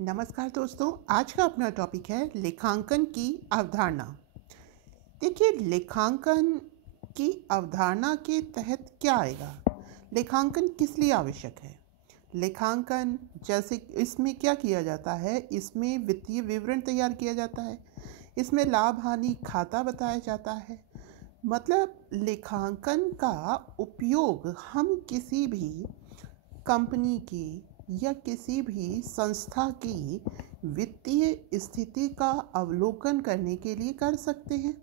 नमस्कार दोस्तों, आज का अपना टॉपिक है लेखांकन की अवधारणा। देखिए, लेखांकन की अवधारणा के तहत क्या आएगा? लेखांकन किस लिए आवश्यक है? लेखांकन जैसे इसमें क्या किया जाता है? इसमें वित्तीय विवरण तैयार किया जाता है, इसमें लाभ हानि खाता बताया जाता है। मतलब लेखांकन का उपयोग हम किसी भी कंपनी की या किसी भी संस्था की वित्तीय स्थिति का अवलोकन करने के लिए कर सकते हैं,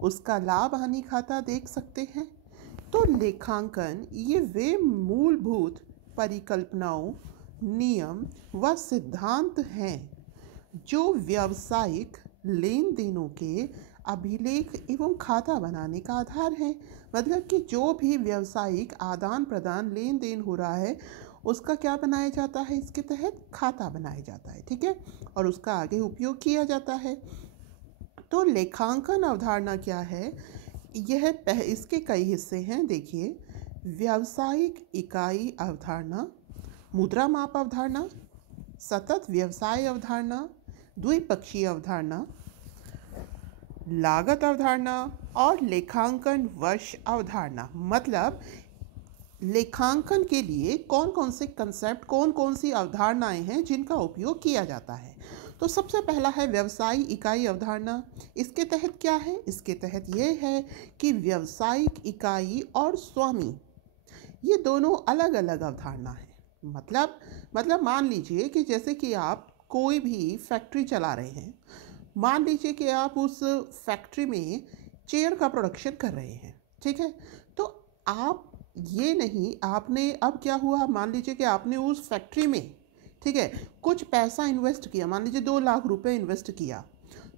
उसका लाभ हानि खाता देख सकते हैं। तो लेखांकन ये वे मूलभूत परिकल्पनाओं, नियम व सिद्धांत हैं जो व्यावसायिक लेन देनों के अभिलेख एवं खाता बनाने का आधार है। मतलब कि जो भी व्यावसायिक आदान प्रदान लेन देन हो रहा है उसका क्या बनाया जाता है, इसके तहत खाता बनाया जाता है, ठीक है, और उसका आगे उपयोग किया जाता है। तो लेखांकन अवधारणा क्या है? इसके कई हिस्से हैं। देखिए, व्यावसायिक इकाई अवधारणा, मुद्रा माप अवधारणा, सतत व्यवसाय अवधारणा, द्विपक्षीय अवधारणा, लागत अवधारणा और लेखांकन वर्ष अवधारणा। मतलब लेखांकन के लिए कौन कौन से कंसेप्ट, कौन कौन सी अवधारणाएं हैं जिनका उपयोग किया जाता है। तो सबसे पहला है व्यवसायिक इकाई अवधारणा। इसके तहत क्या है? इसके तहत ये है कि व्यवसायिक इकाई और स्वामी ये दोनों अलग अलग अवधारणा है। मतलब मान लीजिए कि जैसे कि आप कोई भी फैक्ट्री चला रहे हैं, मान लीजिए कि आप उस फैक्ट्री में चेयर का प्रोडक्शन कर रहे हैं, ठीक है। तो आप ये नहीं, आपने अब क्या हुआ, मान लीजिए कि आपने उस फैक्ट्री में, ठीक है, कुछ पैसा इन्वेस्ट किया, मान लीजिए 2 लाख रुपए इन्वेस्ट किया,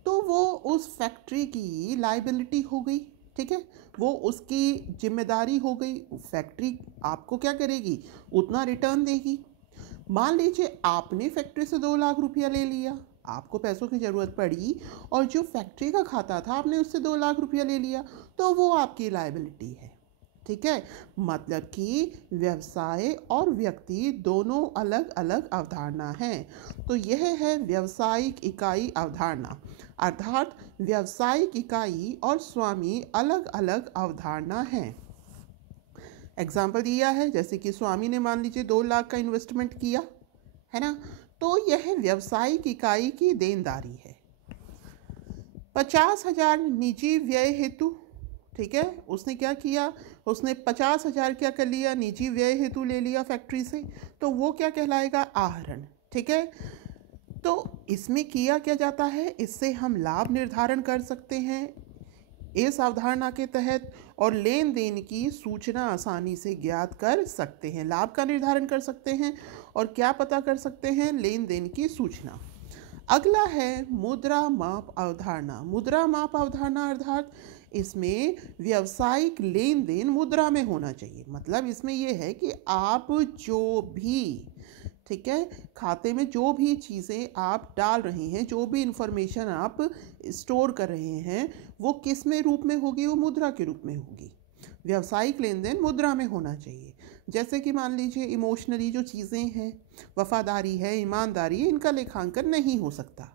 तो वो उस फैक्ट्री की लाइबिलिटी हो गई, ठीक है, वो उसकी जिम्मेदारी हो गई। फैक्ट्री आपको क्या करेगी? उतना रिटर्न देगी। मान लीजिए आपने फैक्ट्री से 2 लाख रुपया ले लिया, आपको पैसों की ज़रूरत पड़ी और जो फैक्ट्री का खाता था आपने उससे 2 लाख रुपया ले लिया, तो वो आपकी लाइबिलिटी है, ठीक है। मतलब कि व्यवसाय और व्यक्ति दोनों अलग अलग अवधारणा हैं। तो यह है व्यावसायिक इकाई अवधारणा, अर्थात व्यावसायिक इकाई और स्वामी अलग अलग अवधारणा हैं। एग्जाम्पल दिया है, जैसे कि स्वामी ने मान लीजिए 2 लाख का इन्वेस्टमेंट किया, है ना, तो यह व्यावसायिक इकाई की देनदारी है। 50,000 निजी व्यय हेतु, ठीक है, उसने क्या किया, उसने 50,000 क्या कर लिया, निजी व्यय हेतु ले लिया फैक्ट्री से, तो वो क्या कहलाएगा? आहरण, ठीक है। तो इसमें किया क्या जाता है? इससे हम लाभ निर्धारण कर सकते हैं इस अवधारणा के तहत, और लेन देन की सूचना आसानी से ज्ञात कर सकते हैं। लाभ का निर्धारण कर सकते हैं और क्या पता कर सकते हैं? लेन देन की सूचना। अगला है मुद्रा माप अवधारणा। मुद्रा माप अवधारणा अर्थात इसमें व्यावसायिक लेन देन मुद्रा में होना चाहिए। मतलब इसमें यह है कि आप जो भी, ठीक है, खाते में जो भी चीज़ें आप डाल रहे हैं, जो भी इंफॉर्मेशन आप स्टोर कर रहे हैं, वो किस में रूप में होगी? वो मुद्रा के रूप में होगी। व्यावसायिक लेन देन मुद्रा में होना चाहिए। जैसे कि मान लीजिए इमोशनली जो चीज़ें हैं, वफादारी है, ईमानदारी है, इनका लेखांकन नहीं हो सकता।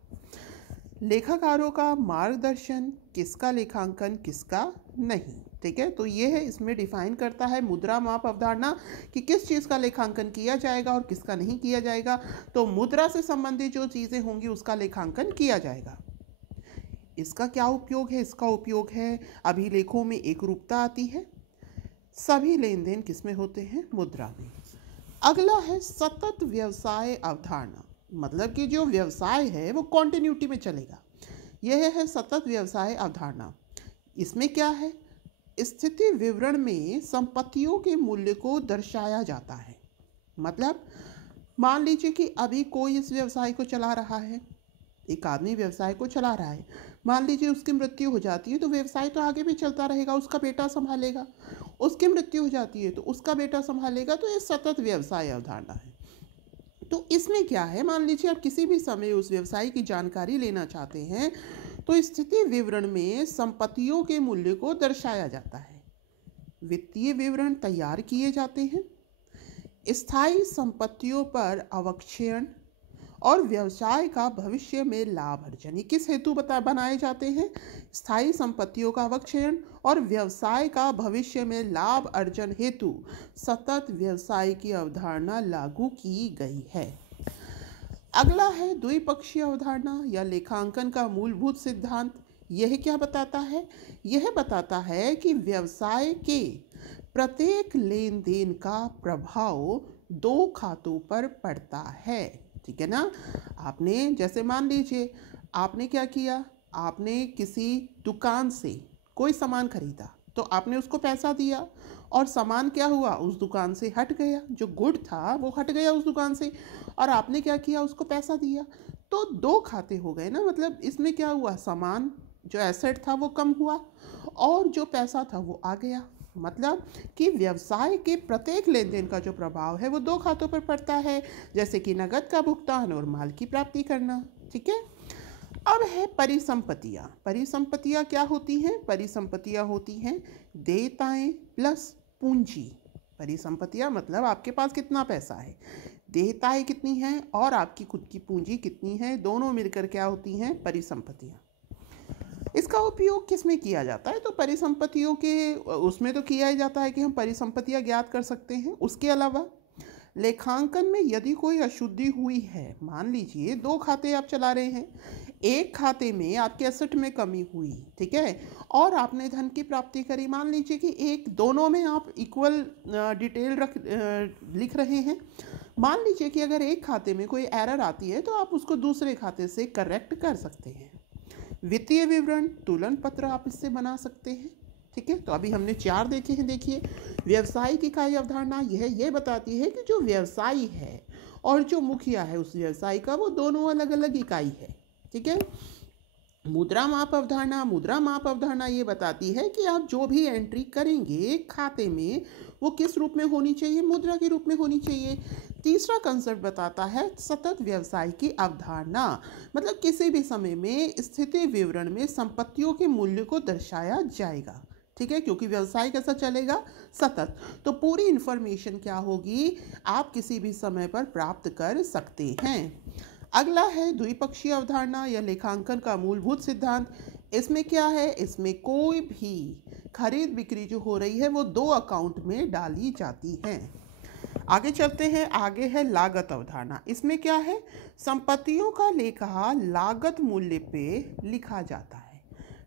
लेखाकारों का मार्गदर्शन, किसका लेखांकन किसका नहीं, ठीक है। तो ये है, इसमें डिफाइन करता है मुद्रा माप अवधारणा कि किस चीज़ का लेखांकन किया जाएगा और किसका नहीं किया जाएगा। तो मुद्रा से संबंधित जो चीज़ें होंगी उसका लेखांकन किया जाएगा। इसका क्या उपयोग है? इसका उपयोग है अभिलेखों में एकरूपता आती है। सभी लेन देन किस में होते हैं? मुद्रा में। अगला है सतत व्यवसाय अवधारणा। मतलब कि जो व्यवसाय है वो कॉन्टिन्यूटी में चलेगा, यह है सतत व्यवसाय अवधारणा। इसमें क्या है? स्थिति विवरण में संपत्तियों के मूल्य को दर्शाया जाता है। मतलब मान लीजिए कि अभी कोई इस व्यवसाय को चला रहा है, एक आदमी व्यवसाय को चला रहा है, मान लीजिए उसकी मृत्यु हो जाती है तो व्यवसाय तो आगे भी चलता रहेगा, उसका बेटा संभालेगा। उसकी मृत्यु हो जाती है तो उसका बेटा संभालेगा। तो ये सतत व्यवसाय अवधारणा है। तो इसमें क्या है? मान लीजिए आप किसी भी समय उस व्यवसाय की जानकारी लेना चाहते हैं तो स्थिति विवरण में संपत्तियों के मूल्य को दर्शाया जाता है। वित्तीय विवरण तैयार किए जाते हैं। स्थायी संपत्तियों पर अवक्षेपण और व्यवसाय का भविष्य में लाभ अर्जन। ये किस हेतु बनाए जाते हैं? स्थायी संपत्तियों का अवक्षयन और व्यवसाय का भविष्य में लाभ अर्जन हेतु सतत व्यवसाय की अवधारणा लागू की गई है। अगला है द्विपक्षीय अवधारणा या लेखांकन का मूलभूत सिद्धांत। यह क्या बताता है? यह बताता है कि व्यवसाय के प्रत्येक लेन देन का प्रभाव दो खातों पर पड़ता है। ठीक है ना? आपने जैसे मान लीजिए आपने क्या किया, आपने किसी दुकान से कोई सामान खरीदा तो आपने उसको पैसा दिया और सामान क्या हुआ, उस दुकान से हट गया, जो गुड था वो हट गया उस दुकान से और आपने क्या किया, उसको पैसा दिया। तो दो खाते हो गए ना। मतलब इसमें क्या हुआ, सामान जो एसेट था वो कम हुआ और जो पैसा था वो आ गया। मतलब कि व्यवसाय के प्रत्येक लेन देन का जो प्रभाव है वो दो खातों पर पड़ता है, जैसे कि नकद का भुगतान और माल की प्राप्ति करना। ठीक है। अब है परिसंपत्तियाँ। परिसंपत्तियाँ क्या होती हैं? परिसंपत्तियाँ होती हैं देयताएं प्लस पूंजी। परिसंपत्तियाँ मतलब आपके पास कितना पैसा है, देयताएं कितनी हैं और आपकी खुद की पूंजी कितनी है, दोनों मिलकर क्या होती हैं? परिसंपत्तियाँ। इसका उपयोग किस में किया जाता है? तो परिसंपत्तियों के उसमें तो किया ही जाता है कि हम परिसंपत्तियाँ ज्ञात कर सकते हैं। उसके अलावा लेखांकन में यदि कोई अशुद्धि हुई है, मान लीजिए दो खाते आप चला रहे हैं, एक खाते में आपके एसेट में कमी हुई, ठीक है, और आपने धन की प्राप्ति करी। मान लीजिए कि एक दोनों में आप इक्वल डिटेल लिख रहे हैं। मान लीजिए कि अगर एक खाते में कोई एरर आती है तो आप उसको दूसरे खाते से करेक्ट कर सकते हैं। वित्तीय विवरण तुलन पत्र आप इससे बना सकते हैं। ठीक है। तो अभी हमने 4 देखे हैं। देखिए, व्यावसायिक इकाई अवधारणा यह बताती है कि जो व्यवसायी है और जो मुखिया है उस व्यवसाय का, वो दोनों अलग अलग इकाई है। ठीक है। मुद्रा माप अवधारणा। मुद्रा माप अवधारणा ये बताती है कि आप जो भी एंट्री करेंगे खाते में वो किस रूप में होनी चाहिए? मुद्रा के रूप में होनी चाहिए। तीसरा कंसेप्ट बताता है सतत व्यवसाय की अवधारणा। मतलब किसी भी समय में स्थिति विवरण में संपत्तियों के मूल्य को दर्शाया जाएगा। ठीक है, क्योंकि व्यवसाय कैसा चलेगा? सतत। तो पूरी इंफॉर्मेशन क्या होगी, आप किसी भी समय पर प्राप्त कर सकते हैं। अगला है द्विपक्षीय अवधारणा या लेखांकन का मूलभूत सिद्धांत। इसमें क्या है? इसमें कोई भी खरीद बिक्री जो हो रही है वो दो अकाउंट में डाली जाती है। आगे चलते हैं। आगे है लागत अवधारणा। इसमें क्या है? संपत्तियों का लेखा लागत मूल्य पे लिखा जाता है।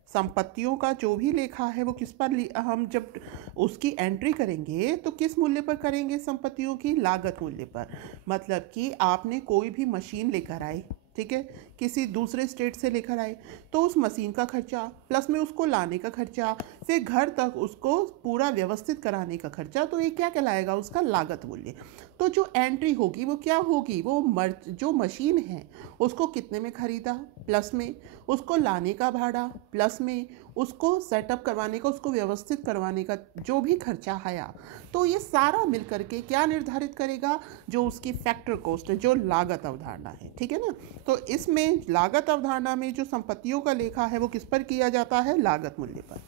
संपत्तियों का जो भी लेखा है वो किस पर हम जब उसकी एंट्री करेंगे तो किस मूल्य पर करेंगे? संपत्तियों की लागत मूल्य पर। मतलब कि आपने कोई भी मशीन लेकर आए, ठीक है, किसी दूसरे स्टेट से लेकर आए, तो उस मशीन का खर्चा प्लस में उसको लाने का खर्चा, फिर घर तक उसको पूरा व्यवस्थित कराने का खर्चा, तो ये क्या कहलाएगा? उसका लागत मूल्य। तो जो एंट्री होगी वो क्या होगी? वो जो मशीन है उसको कितने में खरीदा प्लस में, उसको लाने का भाड़ा प्लस में, उसको सेटअप करवाने का, उसको व्यवस्थित करवाने का जो भी खर्चा आया, तो ये सारा मिल करके क्या निर्धारित करेगा? जो उसकी फैक्टर कॉस्ट है, जो लागत अवधारणा है। ठीक है ना। तो इसमें लागत अवधारणा में जो संपत्तियों का लेखा है वो किस पर किया जाता है? लागत मूल्य पर।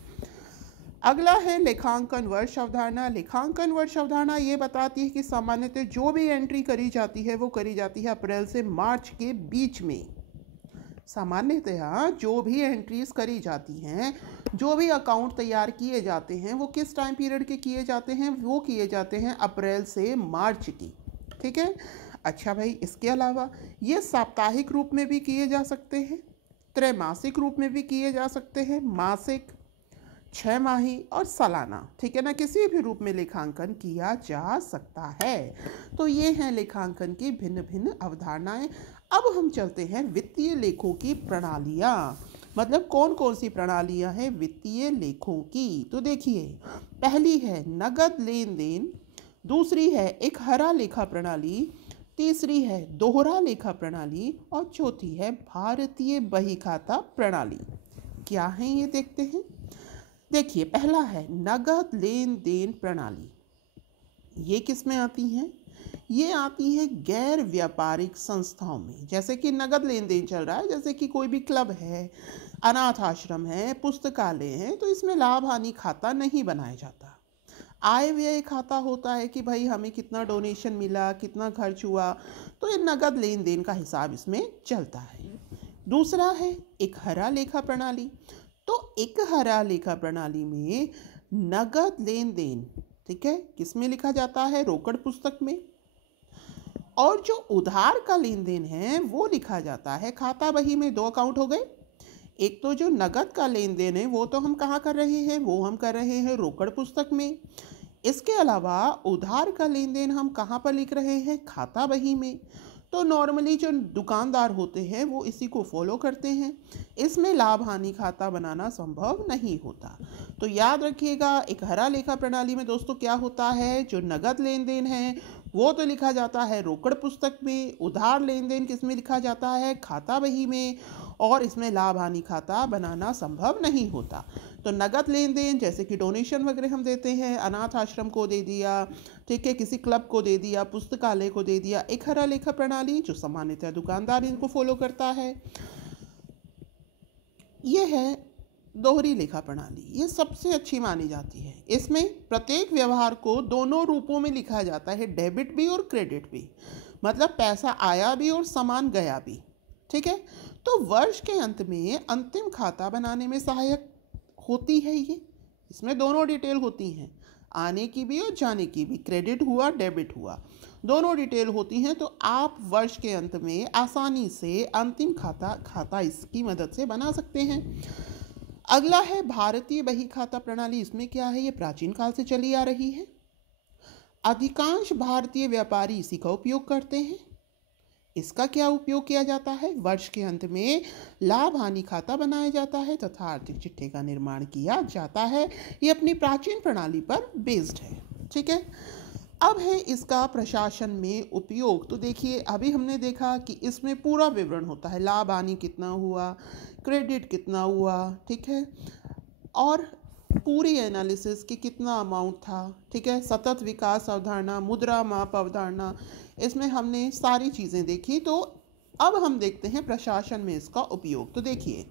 अगला है लेखांकन वर्ष अवधारणा। लेखांकन वर्ष अवधारणा ये बताती है कि सामान्यतः जो भी एंट्री करी जाती है वो करी जाती है अप्रैल से मार्च के बीच में। सामान्यतः जो भी एंट्रीज करी जाती हैं, जो भी अकाउंट तैयार किए जाते हैं, वो किस टाइम पीरियड के किए जाते हैं? वो किए जाते हैं अप्रैल से मार्च की। ठीक है। अच्छा भाई, इसके अलावा ये साप्ताहिक रूप में भी किए जा सकते हैं, त्रैमासिक रूप में भी किए जा सकते हैं, मासिक, 6 माही और सालाना। ठीक है ना। किसी भी रूप में लेखांकन किया जा सकता है। तो ये हैं लेखांकन की भिन्न भिन्न अवधारणाएं। अब हम चलते हैं वित्तीय लेखों की प्रणालियाँ। मतलब कौन कौन सी प्रणालियाँ हैं वित्तीय लेखों की? तो देखिए, पहली है नगद लेन देन, दूसरी है एक हरा लेखा प्रणाली, तीसरी है दोहरा लेखा प्रणाली और चौथी है भारतीय बहीखाता प्रणाली। क्या है ये देखते हैं। देखिए, पहला है नगद लेन देन प्रणाली। ये किस में आती हैं? ये आती है गैर व्यापारिक संस्थाओं में। जैसे कि नगद लेन देन चल रहा है, जैसे कि कोई भी क्लब है, अनाथ आश्रम है, पुस्तकालय है, तो इसमें लाभ हानि खाता नहीं बनाया जाता। आय व्यय खाता होता है कि भाई हमें कितना डोनेशन मिला, कितना खर्च हुआ, तो ये नगद लेन देन का हिसाब इसमें चलता है। दूसरा है एक हरा लेखा प्रणाली। तो एक हरा लेखा प्रणाली में नगद लेन देन, ठीक है, किसमें लिखा जाता है? रोकड़ पुस्तक में। और जो उधार का लेन देन है वो लिखा जाता है खाता बही में। दो अकाउंट हो गए। एक तो जो नगद का लेन देन है वो तो हम कहाँ कर रहे हैं? वो हम कर रहे हैं रोकड़ पुस्तक में। इसके अलावा उधार का लेन देन हम कहाँ पर लिख रहे हैं? खाता बही में। तो नॉर्मली जो दुकानदार होते हैं वो इसी को फॉलो करते हैं। इसमें लाभ हानि खाता बनाना संभव नहीं होता। तो याद रखिएगा, एक हरा लेखा प्रणाली में दोस्तों क्या होता है? जो नगद लेन देन है वो तो लिखा जाता है रोकड़ पुस्तक में। उधार लेन देन किस में लिखा जाता है? खाता बही में। और इसमें लाभ हानि खाता बनाना संभव नहीं होता। तो नगद लेन देन जैसे कि डोनेशन वगैरह हम देते हैं, अनाथ आश्रम को दे दिया, ठीक है, किसी क्लब को दे दिया, पुस्तकालय को दे दिया। एक हरा लेखा प्रणाली जो सामान्यतः दुकानदार इनको फॉलो करता है। ये है दोहरी लेखा प्रणाली। ये सबसे अच्छी मानी जाती है। इसमें प्रत्येक व्यवहार को दोनों रूपों में लिखा जाता है, डेबिट भी और क्रेडिट भी। मतलब पैसा आया भी और सामान गया भी, ठीक है। तो वर्ष के अंत में अंतिम खाता बनाने में सहायक होती है ये। इसमें दोनों डिटेल होती हैं, आने की भी और जाने की भी। क्रेडिट हुआ, डेबिट हुआ, दोनों डिटेल होती हैं। तो आप वर्ष के अंत में आसानी से अंतिम खाता इसकी मदद से बना सकते हैं। अगला है भारतीय बही खाता प्रणाली। इसमें क्या है? ये प्राचीन काल से चली आ रही है। अधिकांश भारतीय व्यापारी इसी का उपयोग करते हैं। इसका क्या उपयोग किया जाता है? वर्ष के अंत में लाभ हानि खाता बनाया जाता है तथा आर्थिक चिट्ठे का निर्माण किया जाता है। ये अपनी प्राचीन प्रणाली पर बेस्ड है, ठीक है। अब है इसका प्रशासन में उपयोग। तो देखिए, अभी हमने देखा कि इसमें पूरा विवरण होता है, लाभ हानि कितना हुआ, क्रेडिट कितना हुआ, ठीक है, और पूरी एनालिसिस कि कितना अमाउंट था, ठीक है, सतत विकास अवधारणा, मुद्रा माप अवधारणा, इसमें हमने सारी चीज़ें देखी। तो अब हम देखते हैं प्रशासन में इसका उपयोग। तो देखिए,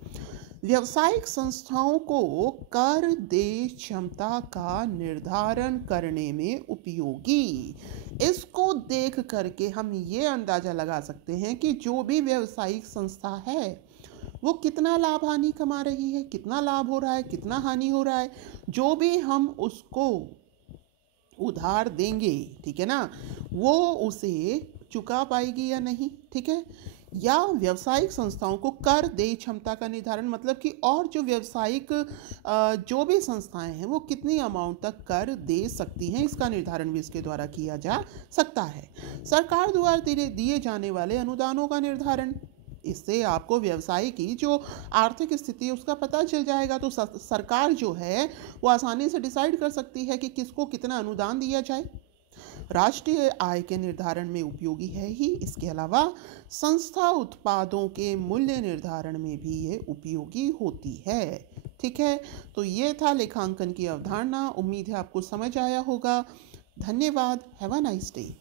व्यावसायिक संस्थाओं को कर देय क्षमता का निर्धारण करने में उपयोगी। इसको देख करके हम ये अंदाजा लगा सकते हैं कि जो भी व्यावसायिक संस्था है वो कितना लाभ हानि कमा रही है, कितना लाभ हो रहा है, कितना हानि हो रहा है। जो भी हम उसको उधार देंगे, ठीक है ना, वो उसे चुका पाएगी या नहीं, ठीक है। या व्यावसायिक संस्थाओं को कर देय क्षमता का निर्धारण, मतलब कि और जो व्यावसायिक जो भी संस्थाएं हैं वो कितनी अमाउंट तक कर दे सकती हैं, इसका निर्धारण भी इसके द्वारा किया जा सकता है। सरकार द्वारा दिए जाने वाले अनुदानों का निर्धारण, इससे आपको व्यवसाय की जो आर्थिक स्थिति है उसका पता चल जाएगा। तो सरकार जो है वो आसानी से डिसाइड कर सकती है कि किसको कितना अनुदान दिया जाए। राष्ट्रीय आय के निर्धारण में उपयोगी है ही। इसके अलावा संस्था उत्पादों के मूल्य निर्धारण में भी ये उपयोगी होती है, ठीक है। तो ये था लेखांकन की अवधारणा। उम्मीद है आपको समझ आया होगा। धन्यवाद। Have a nice day.